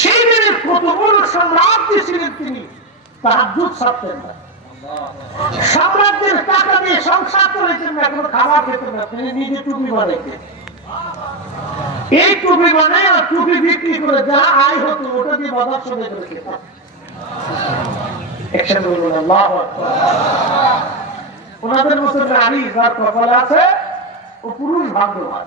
সেই কত বড় ছিলেন তিনি না। টাকা দিয়ে সংসার না, কোনো না, তিনি নিজে টুপি এই টুপি বানায় আর টুপি বিক্রি করে যা আয় হতো, ওটা দিয়ে বাজার সঙ্গে খেতাম ওনাদের মতো নারী যার কপালে আছে, ও পুরুষ ভাগ্যবান।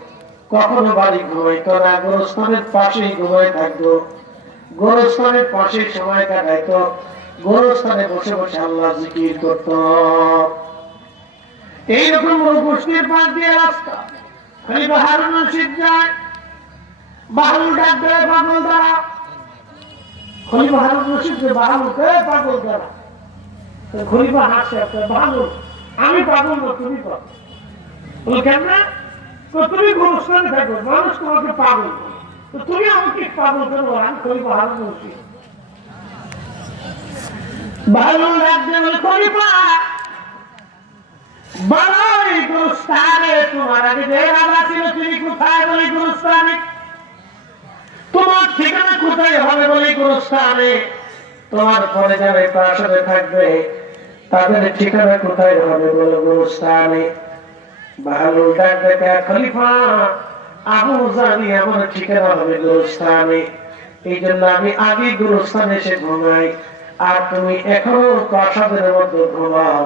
কখনো বাড়ি ঘুমাইতো না, গোরস্থানের পাশেই ঘুমাই থাকতো গোরস্থানের পাশে সময় কাটাইতো গোরস্থানে বসে বসে আল্লাহ জিকির করত। এইরকম গোষ্ঠীর পাশ দিয়ে রাস্তা? আমি পাগল তুমি পাগল। কেমন? তো তুমি গোরস্থানে থাকো মানুষ তোমাকে পাগল। তো তুমি আমাকে পাগল আমি খলিফা। বালাই গোরস্থানে তোমার আগে যে রাজা ছিল কোথায় বলি গোরস্থানে তোমার ঠিকানা কোথায় হবে বলে কোন স্থানে তোমার পরে যাবে প্রাসাদে থাকবে। তাদের ঠিকানা কোথায় হবে বলে কোন স্থানে বাহালুল খলিফা আবু জানি আমার ঠিকানা হবে গুরুস্থানে। এই জন্য আমি আগে গুরুস্থানে এসে ঘুমাই আর তুমি এখনও প্রাসাদের মধ্যে ঘুমাও।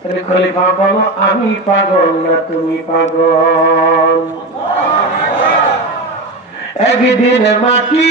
তাহলে খলিফা বলো আমি পাগল না তুমি পাগল? একদিন মাটি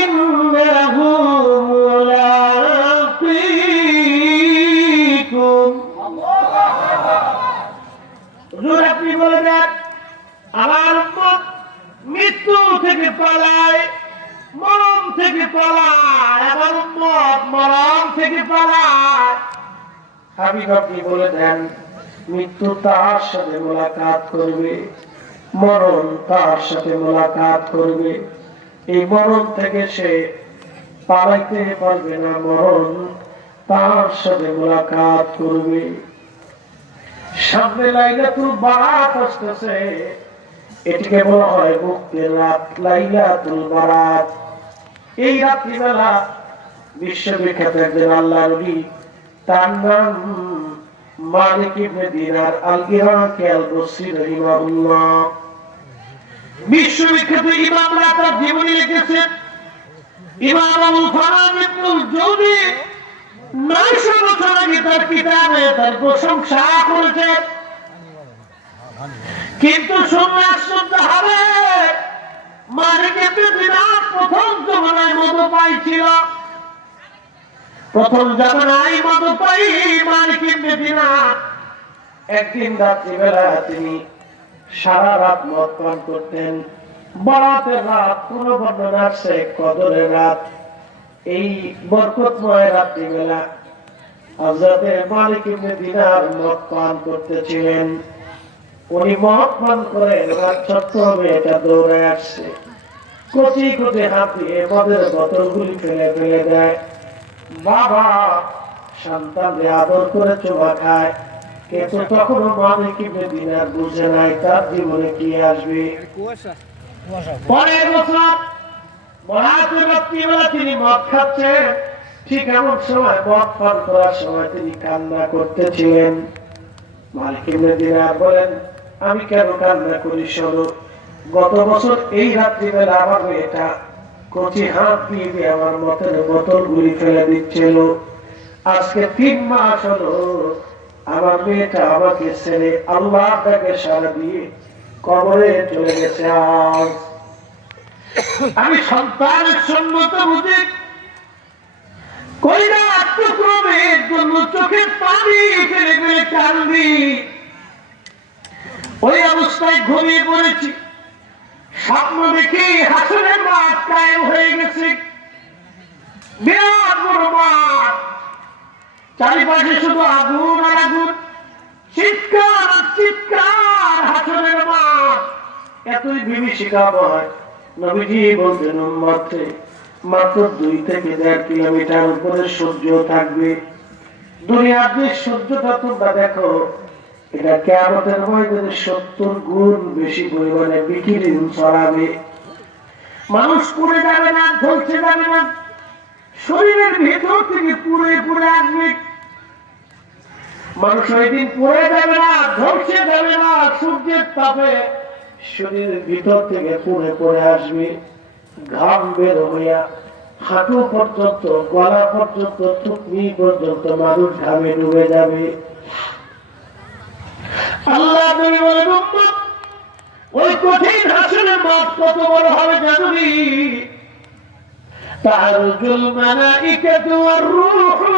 থেকে পালায়, মরণ থেকে পালায় উম্মত থেকে পালায়। হাবিব আপনি বলে দেন, মৃত্যু তার সাথে মোলাকাত করবে, মরণ তার সাথে মোলাকাত করবে। এই মরণ থেকে সে পালাইতে পারবে না, মরণ তার সাথে মোলাকাত করবে। সামনে লাইলাতুল বারাত আসতেছে। এটিকে বলা হয় মুক্তির রাত, লাইলাতুল বারাত এই রাত্রিবেলা বিশ্ববিখ্যাত একজন আল্লাহ নবী, তার নাম মালিক ইবনে দিনার আল ইরাকি আল বসরি রাহিমাহুল্লাহ। বিশ্ববিখ্যাত ইমামরা তার জীবনী লিখেছেন ইমাম আবুল ফারাজ ইবনুল জৌদি। নয়শো বছর আগে তার কিতাবে তার প্রশংসা করেছেন। কিন্তু শুনলে আশ্চর্য হবে। মালিক ইবনে প্রথম জমানায় মতো পাইছিল। প্রথম জামানায় মতো পাই মালিক দিনার একদিন রাত্রিবেলা তিনি সারা রাত মদ পান করতেন। বরাতের রাত, কোন বর্ণনা আসছে কদরের রাত। এই বরকতময় রাত্রিবেলা হজরতে মালিক ইবনে দিনার মদ পান করতেছিলেন। উনি পান করে রাত ছোট্ট মেয়েটা দৌড়ে আসছে। কচি কচি হাত দিয়ে মদের বোতলগুলি ফেলে ফেলে দেয়। বাবা সন্তানকে আদর করে চোখা খায়। কিন্তু তখনও মালিক ইবনে দিনার বুঝে নাই তার জীবনে কি আসবে। পরের বছর রাত্রিবেলা তিনি মদ খাচ্ছেন। ঠিক এমন সময় মদ পান করার সময় তিনি কান্না করতেছিলেন। মালিক ইবনে দিনার বলেন আমি কেন কান্না করি শোনো গত বছর এই রাত্রিবেলা আমার মেয়েটা কচি হাত দিয়ে দিয়ে আমার মতের বোতল গুলি ফেলে দিচ্ছিল, আজকে তিন মাস হলো আমার মেয়েটা আমাকে ছেড়ে আল্লাহ তাকে সারা দিয়ে কবরে চলে গেছে আজ। আমি সন্তানের সম্মত বুঝি, কইরা আত্মক্রমের জন্য চোখের পানি ফেলে ফেলে কান্দি ওই অবস্থায় ঘুমিয়ে পড়েছি। স্বপ্ন দেখি হাসনের মাঠ কায়েম হয়ে গেছে। বিরাট বড় মাঠ। চারিপাশে শুধু আগুন আর আগুন। চিৎকার আর চিৎকার হাসনের মাঠ। এতই বিভীষিকাময় নবীজি বলতেন মাত্রে মাত্র দুই থেকে দেড় কিলোমিটার উপরে সূর্য থাকবে। দুনিয়ার যে সূর্যটা তোমরা দেখো এটা কেমতের ময়দানে সত্তর গুণ বেশি পরিমাণে বিকিরিন ছড়াবে মানুষ পুড়ে যাবে না, ঝলসে যাবে না। শরীরের ভেতর থেকে পুড়ে পুড়ে আসবে। মানুষ ওই দিন পড়ে যাবে না, ঝলসে যাবে না, সূর্যের তাপে শরীরের ভিতর থেকে পুড়ে পড়ে আসবে। ঘাম বের হইয়া হাঁটু পর্যন্ত, গলা পর্যন্ত, টুকনি পর্যন্ত মানুষ ঘামে ডুবে যাবে। আল্লাহ নবী বলেন উম্মত ওই কঠিন আসলে মাপ কত বড় হবে জানি তারজুল মালাইকাতু ওয়ার রূহু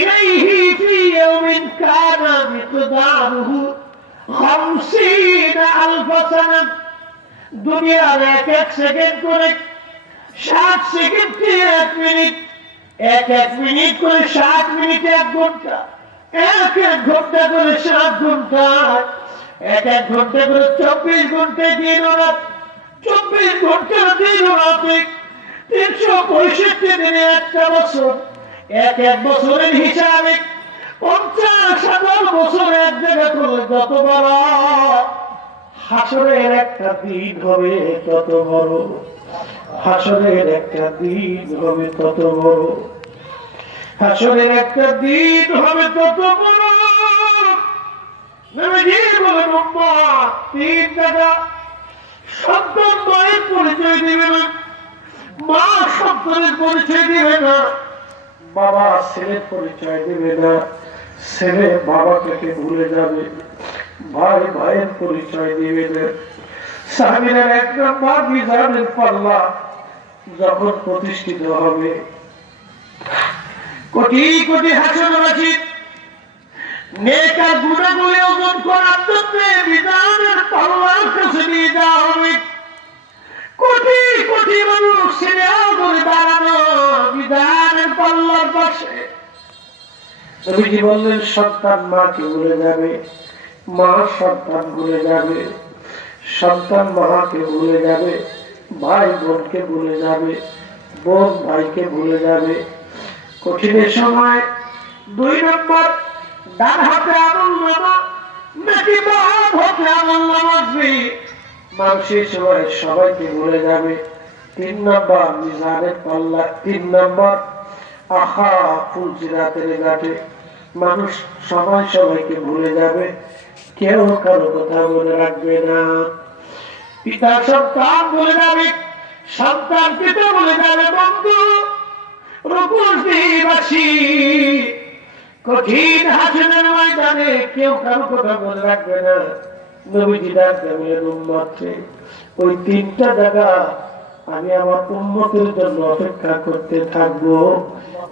ইলাইহি ফি ইয়াউমিন কানা মিকদারুহু 50 আলফ সানা দুনিয়ার এক এক সেকেন্ড করে সাত সেকেন্ড এক মিনিট, এক এক মিনিট করে সাত মিনিট এক ঘণ্টা। এক এক ঘণ্টা করে সাত ঘণ্টা এক এক ঘণ্টা করে চব্বিশ ঘন্টায় দিন রাত। চব্বিশ ঘণ্টা দিন রাতে তিনশো পঁয়ষট্টি দিনে একটা বছর। এক এক বছরের হিসাবে পঞ্চাশ হাজার বছর এক জায়গায় করলে যত বড়। হাসরের একটা দিন হবে তত বড়। হাসরের একটা দিন হবে তত বড়। হাসরের একটা দিন হবে তত বড় পরিচয় না। মা পরিচয় না। বাবা পরিচয় না। ছেলে ভুলে যাবে। ভাই ভাইয়ের পরিচয় দিবে না। সাহাবিরার এক নম্বর পাল্লা যখন প্রতিষ্ঠিত হবে কোটি কোটি হাসনবাসী নেকা গুণাগুলি ওজন করার বিধানের হবে। কোটি কোটি মানুষ সন্তান মাকে ভুলে যাবে? মা সন্তান ভুলে যাবে। সন্তান মাকে ভুলে যাবে? ভাই বোনকে ভুলে যাবে। বোন ভাইকে ভুলে যাবে। কঠিনের সময় দুই নম্বর, ডান হাতে আমল নামা নাকি বাম হাতে আমল নামাজবি মানুষের সময় সবাইকে ভুলে যাবে, তিন নম্বর মিজানের পাল্লা, তিন নম্বর আহা ফুলচিরাতের ঘাটে মানুষ সবাই সবাইকে ভুলে যাবে, কেউ কারও কথা মনে রাখবে না। পিতা সন্তান বলে যাবে, সন্তান পিতা বলে যাবে, বন্ধু। রূপসী কঠিন হাসনের ময়দানে কেউ কারও কথা মনে রাখবে না। নবীজি বলেন উম্মতকে, ওই তিনটা জায়গা আমি আমার উম্মতের জন্য অপেক্ষা করতে থাকব।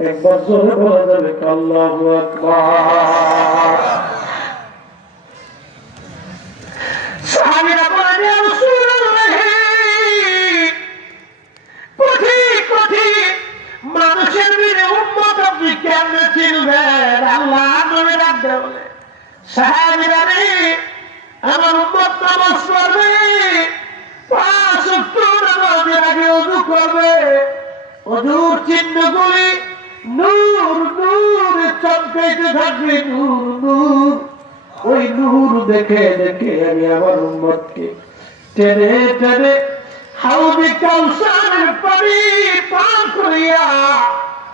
একবার জোরে বলা যাবে আল্লাহু আকবার? সাহাবিরানি আমার উম্মত নামাজ পড়বে পাঁচ সত্তর নামাজের আগে নূর নূর চমকাইতে থাকবে ওই নূর দেখে দেখে আমি আমার উম্মতকে টেনে টেনে হাউদি কাউসারের পানি পান করিয়া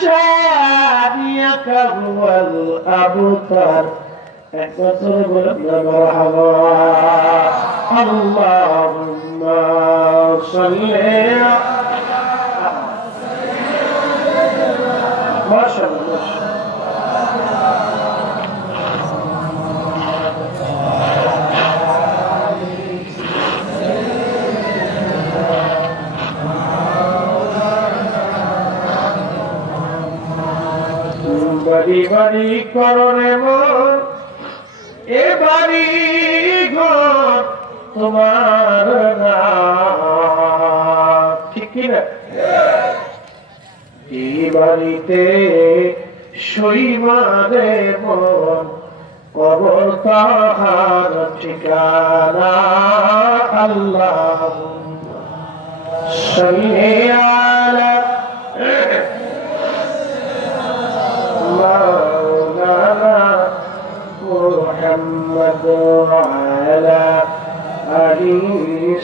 شانيك هو الأبتر احتسب لنا مرحبا اللهم صل ما شاء الله ما شاء الله বাড়ি বাড়ি করণে মন এ বাড়ি ঘর তোমার ঠিক কি না? এই বাড়িতে শৈবারে মন কবর তাহার ঠিকানা। আল্লাহ সাল্লি مولانا محمد وعلى آله